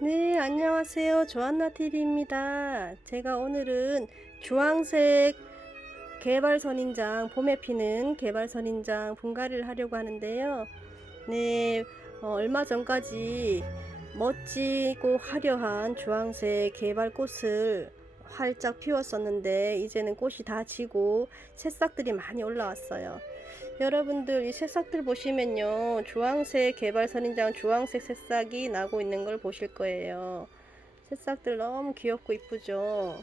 네, 안녕하세요. 조한나 TV입니다. 제가 오늘은 주황색 개발 선인장, 봄에 피는 개발 선인장 분갈이를 하려고 하는데요. 네, 어, 얼마 전까지 멋지고 화려한 주황색 개발 꽃을 활짝 피웠었는데 이제는 꽃이 다 지고 새싹들이 많이 올라왔어요. 여러분들 이 새싹들 보시면요 주황색 개발 선인장 주황색 새싹이 나고 있는 걸 보실 거예요. 새싹들 너무 귀엽고 이쁘죠?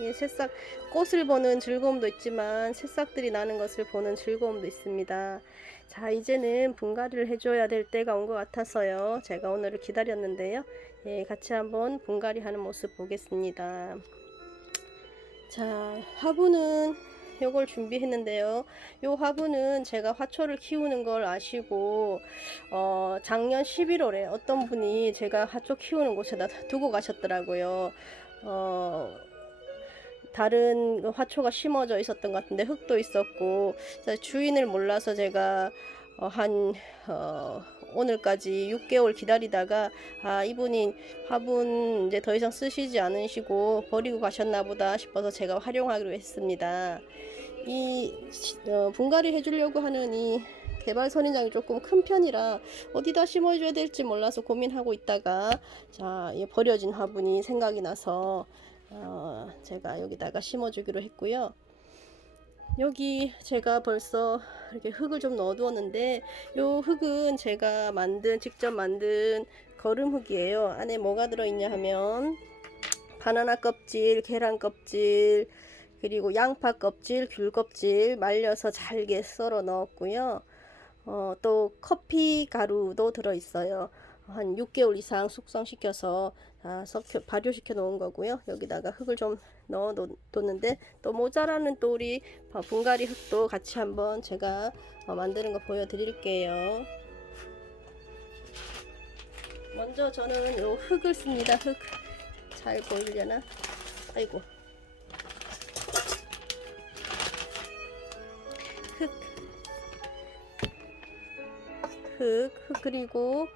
이 새싹 꽃을 보는 즐거움도 있지만 새싹들이 나는 것을 보는 즐거움도 있습니다. 자 이제는 분갈이를 해줘야 될 때가 온 것 같아서요. 제가 오늘을 기다렸는데요. 예, 같이 한번 분갈이 하는 모습 보겠습니다. 자 화분은 요걸 준비했는데요. 요 화분은 제가 화초를 키우는 걸 아시고 어, 작년 11월에 어떤 분이 제가 화초 키우는 곳에다 두고 가셨더라고요. 어, 다른 화초가 심어져 있었던 것 같은데 흙도 있었고 주인을 몰라서 제가 어, 한 어, 오늘까지 6개월 기다리다가 아 이분이 화분 이제 더 이상 쓰시지 않으시고 버리고 가셨나 보다 싶어서 제가 활용하기로 했습니다. 이 어, 분갈이 해주려고 하는 이 개발 선인장이 조금 큰 편이라 어디다 심어줘야 될지 몰라서 고민하고 있다가 자이 버려진 화분이 생각이 나서 어, 제가 여기다가 심어주기로 했고요. 여기 제가 벌써 이렇게 흙을 좀 넣어두었는데 요 흙은 제가 만든 직접 만든 거름 흙이에요. 안에 뭐가 들어있냐 하면 바나나 껍질, 계란 껍질, 그리고 양파 껍질, 귤 껍질 말려서 잘게 썰어 넣었고요. 어, 또 커피 가루도 들어있어요. 한 6개월 이상 숙성시켜서 다 섞여, 발효시켜 놓은 거고요. 여기다가 흙을 좀 넣어 뒀는데 또 모자라는 또 우리 분갈이 흙도 같이 한번 제가 어, 만드는 거 보여드릴게요. 먼저 저는 요 흙을 씁니다. 흙. 잘 보이려나? 아이고. 흙, 흙 그리고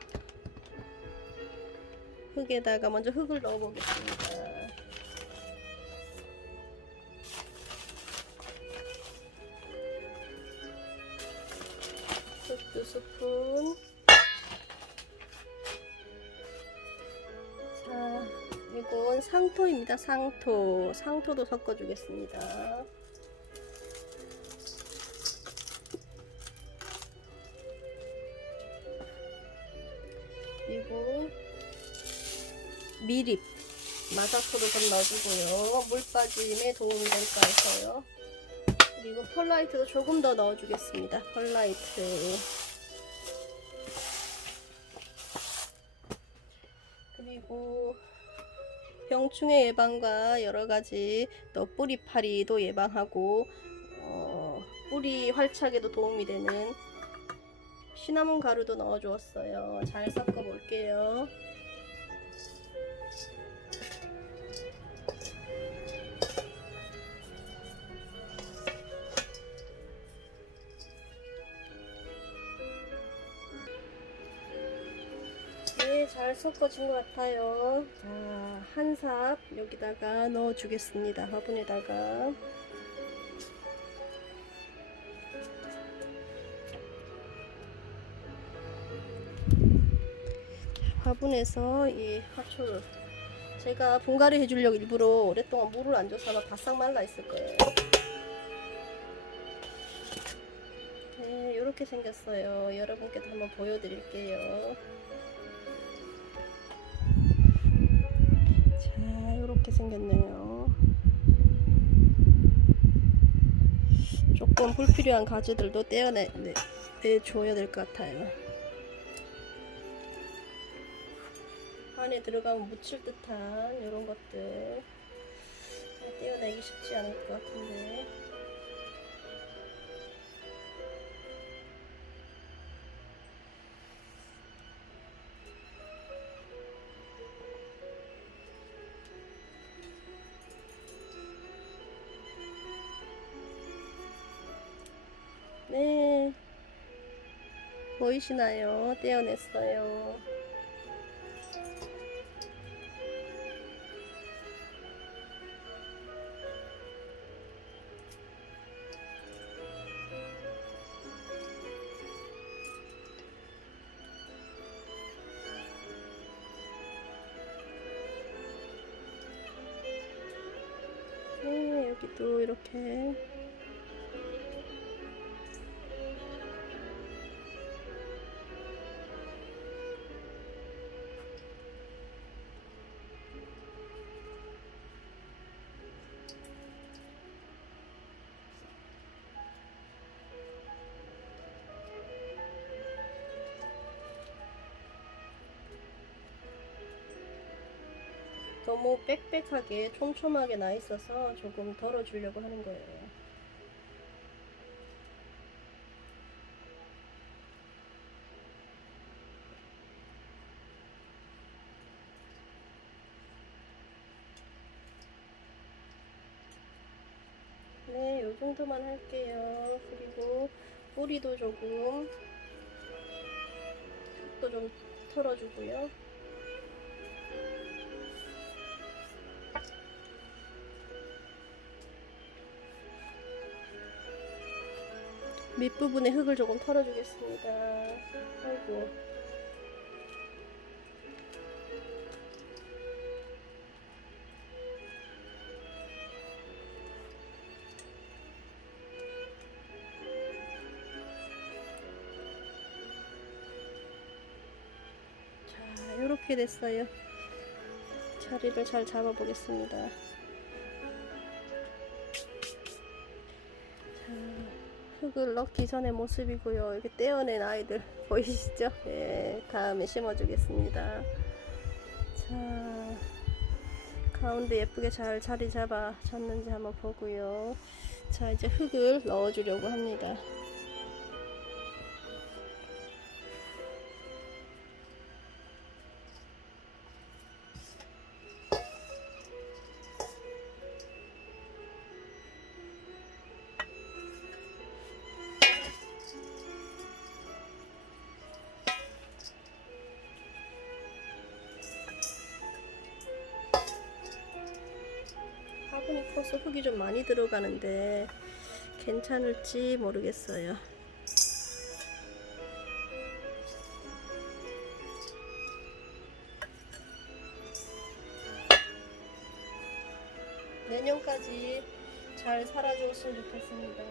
흙에다가 먼저 흙을 넣어 보겠습니다. 흙두 스푼. 자, 이건 상토입니다. 상토. 상토도 섞어 주겠습니다. 미립 마사토도 좀 넣어주고요 물 빠짐에 도움이 될까 해서요 그리고 펄라이트도 조금 더 넣어주겠습니다 펄라이트 그리고 병충해 예방과 여러 가지 또 뿌리파리도 예방하고 어, 뿌리 활착에도 도움이 되는 시나몬 가루도 넣어 주었어요. 잘 섞어 볼게요. 잘 섞어진 것 같아요. 자, 한삽 여기다가 넣어 주겠습니다. 화분에다가. 화분에서 이 화초를 제가 분갈이 해주려고 일부러 오랫동안 물을 안 줘서 아마 바싹 말라 있을 거예요. 네, 이렇게 생겼어요. 여러분께도 한번 보여드릴게요. 이렇게 생겼네요. 조금 불필요한 가지들도 떼어내, 내, 내 줘야 될 것 같아요. 안에 들어가면 묻힐 듯한 이런 것들 떼어내기 쉽지 않을 것 같은데 보이시나요? 떼어냈어요 너무 빽빽하게 촘촘하게 나 있어서 조금 덜어주려고 하는 거예요. 네, 요 정도만 할게요. 그리고 뿌리도 조금 흙도 좀 털어주고요. 밑부분에 흙을 조금 털어주겠습니다. 아이고. 자, 이렇게 됐어요. 자리를 잘 잡아보겠습니다. 흙을 넣기 전의 모습이고요. 이렇게 떼어낸 아이들 보이시죠? 예, 다음에 심어주겠습니다. 자, 가운데 예쁘게 잘 자리 잡아 졌는지 한번 보고요. 자, 이제 흙을 넣어주려고 합니다. 커서 흙이 좀 많이 들어가는데 괜찮을지 모르겠어요. 내년까지 잘 살아주었으면 좋겠습니다.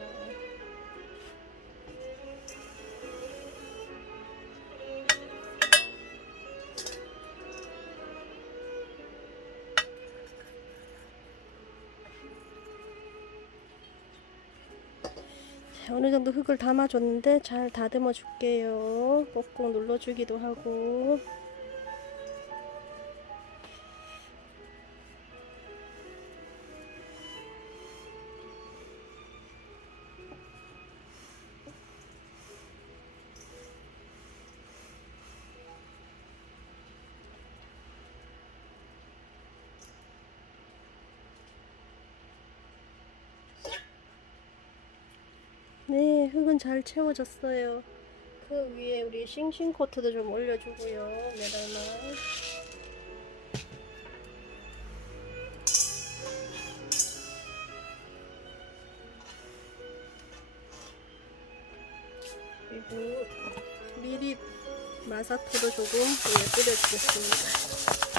어느 정도 흙을 담아줬는데 잘 다듬어 줄게요. 꼭꼭 눌러주기도 하고. 네, 흙은 잘 채워졌어요. 그 위에 우리 싱싱 코트도 좀 올려주고요. 메달만. 그리고 미리 마사토도 조금 위에 뿌려주겠습니다.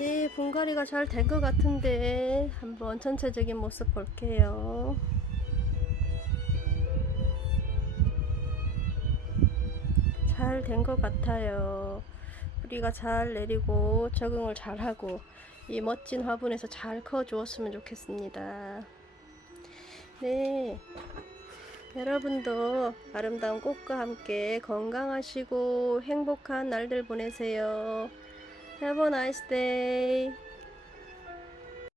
네, 분갈이가 잘 된 것 같은데 한번 전체적인 모습 볼게요. 잘 된 것 같아요. 뿌리가 잘 내리고 적응을 잘 하고 이 멋진 화분에서 잘 커 주었으면 좋겠습니다. 네. 여러분도 아름다운 꽃과 함께 건강하시고 행복한 날들 보내세요. Have a nice day.